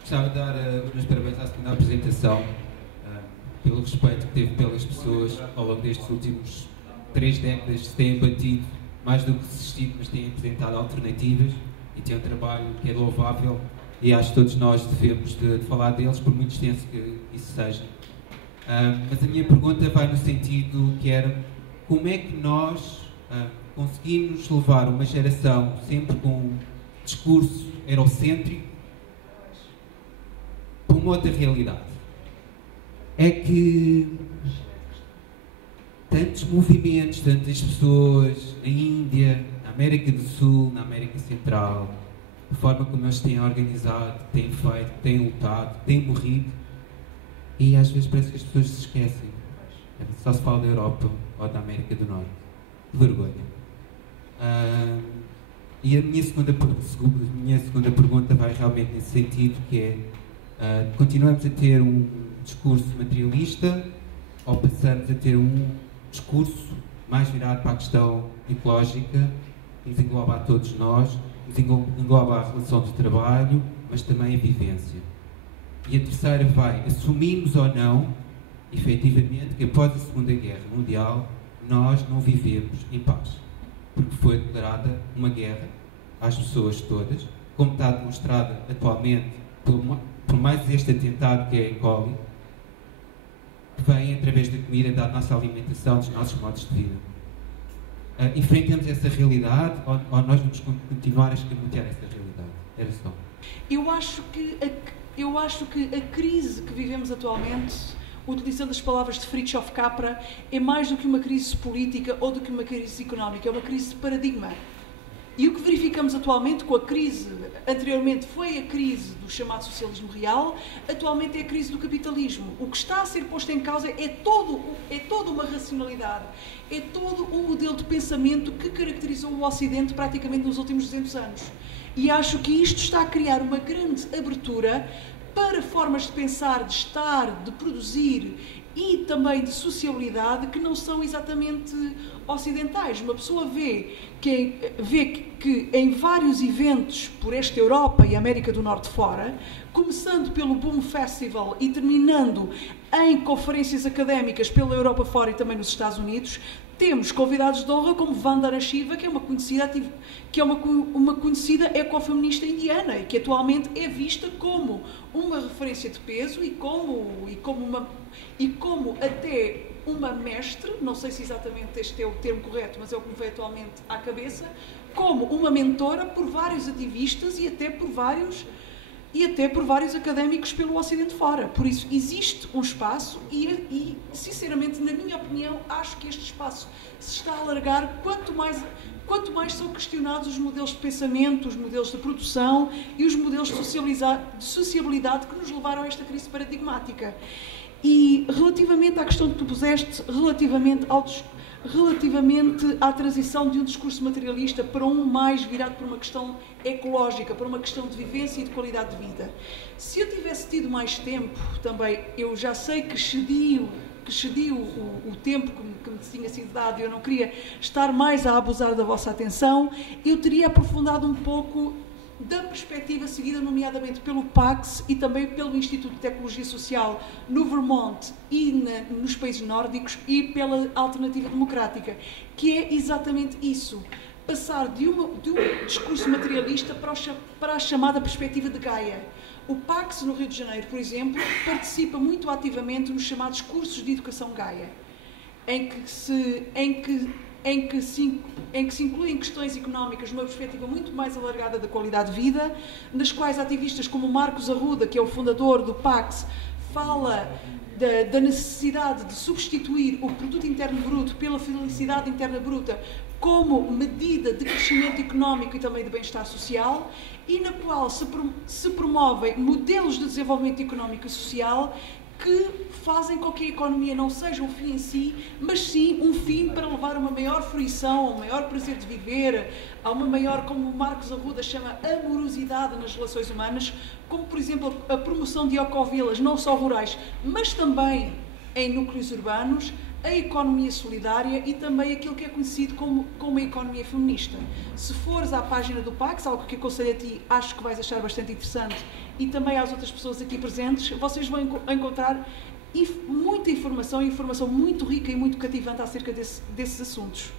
Gostava de dar os meus parabéns à segunda apresentação, pelo respeito que teve pelas pessoas ao longo destes últimos 3 décadas, se têm batido mais do que resistido, mas têm apresentado alternativas e têm um trabalho que é louvável e acho que todos nós devemos de falar deles, por muito extenso que isso seja. Mas a minha pergunta vai no sentido que era como é que nós conseguimos levar uma geração sempre com um discurso eurocêntrico para uma outra realidade. É que tantos movimentos, tantas pessoas na Índia, na América do Sul, na América Central, a forma como eles têm organizado, têm feito, têm lutado, têm morrido, e às vezes parece que as pessoas se esquecem. Só se fala da Europa ou da América do Norte. Que vergonha. E a minha segunda pergunta vai realmente nesse sentido, que é continuamos a ter um discurso materialista ou passamos a ter um discurso mais virado para a questão ecológica, que nos engloba a todos nós, nos engloba a relação de trabalho, mas também a vivência. E a terceira vai, assumimos ou não, efetivamente, que após a Segunda Guerra Mundial nós não vivemos em paz, porque foi declarada uma guerra às pessoas todas, como está demonstrada atualmente por mais este atentado que é a E. coli, que vem através da comida, da nossa alimentação, dos nossos modos de vida. Enfrentamos essa realidade ou nós vamos continuar a escamotear essa realidade? Era só. Eu acho que a crise que vivemos atualmente, utilizando as palavras de Fritjof Capra, é mais do que uma crise política ou do que uma crise económica, é uma crise de paradigma. E o que verificamos atualmente com a crise, anteriormente foi a crise do chamado socialismo real, atualmente é a crise do capitalismo. O que está a ser posto em causa é toda uma racionalidade, é todo um modelo de pensamento que caracterizou o Ocidente praticamente nos últimos 200 anos. E acho que isto está a criar uma grande abertura para formas de pensar, de estar, de produzir e também de sociabilidade que não são exatamente ocidentais. Uma pessoa vê que em vários eventos por esta Europa e América do Norte fora, começando pelo Boom Festival e terminando em conferências académicas pela Europa fora e também nos Estados Unidos, temos convidados de honra como Vandana Shiva, que é uma conhecida ecofeminista indiana e que atualmente é vista como uma referência de peso e como até uma mestre, não sei se exatamente este é o termo correto, mas é o que me veio atualmente à cabeça, como uma mentora por vários ativistas e até por vários académicos pelo Ocidente fora. Por isso, existe um espaço e, sinceramente, na minha opinião, acho que este espaço se está a alargar quanto mais são questionados os modelos de pensamento, os modelos de produção e os modelos de sociabilidade que nos levaram a esta crise paradigmática. E, relativamente à questão que tu puseste, relativamente à transição de um discurso materialista para um mais virado para uma questão ecológica, para uma questão de vivência e de qualidade de vida. Se eu tivesse tido mais tempo, também, eu já sei que excedi o tempo que me tinha sido dado, eu não queria estar mais a abusar da vossa atenção, eu teria aprofundado um pouco da perspectiva seguida, nomeadamente pelo PAX e também pelo Instituto de Tecnologia Social no Vermont e nos países nórdicos e pela Alternativa Democrática, que é exatamente isso, passar de um discurso materialista para a chamada perspectiva de Gaia. O PAX no Rio de Janeiro, por exemplo, participa muito ativamente nos chamados cursos de educação Gaia, em que se incluem questões económicas numa perspectiva muito mais alargada da qualidade de vida, nas quais ativistas como Marcos Arruda, que é o fundador do PAX, fala da necessidade de substituir o produto interno bruto pela felicidade interna bruta como medida de crescimento económico e também de bem-estar social, e na qual se promovem modelos de desenvolvimento económico e social que fazem com que a economia não seja um fim em si, mas sim um fim para levar a uma maior fruição, a um maior prazer de viver, a uma maior, como o Marcos Arruda chama, amorosidade nas relações humanas, como, por exemplo, a promoção de ecovilas, não só rurais, mas também em núcleos urbanos, a economia solidária e também aquilo que é conhecido como a economia feminista. Se fores à página do PAX, algo que aconselho a ti, acho que vais achar bastante interessante, e também às outras pessoas aqui presentes, vocês vão encontrar muita informação, informação muito rica e muito cativante acerca desses assuntos.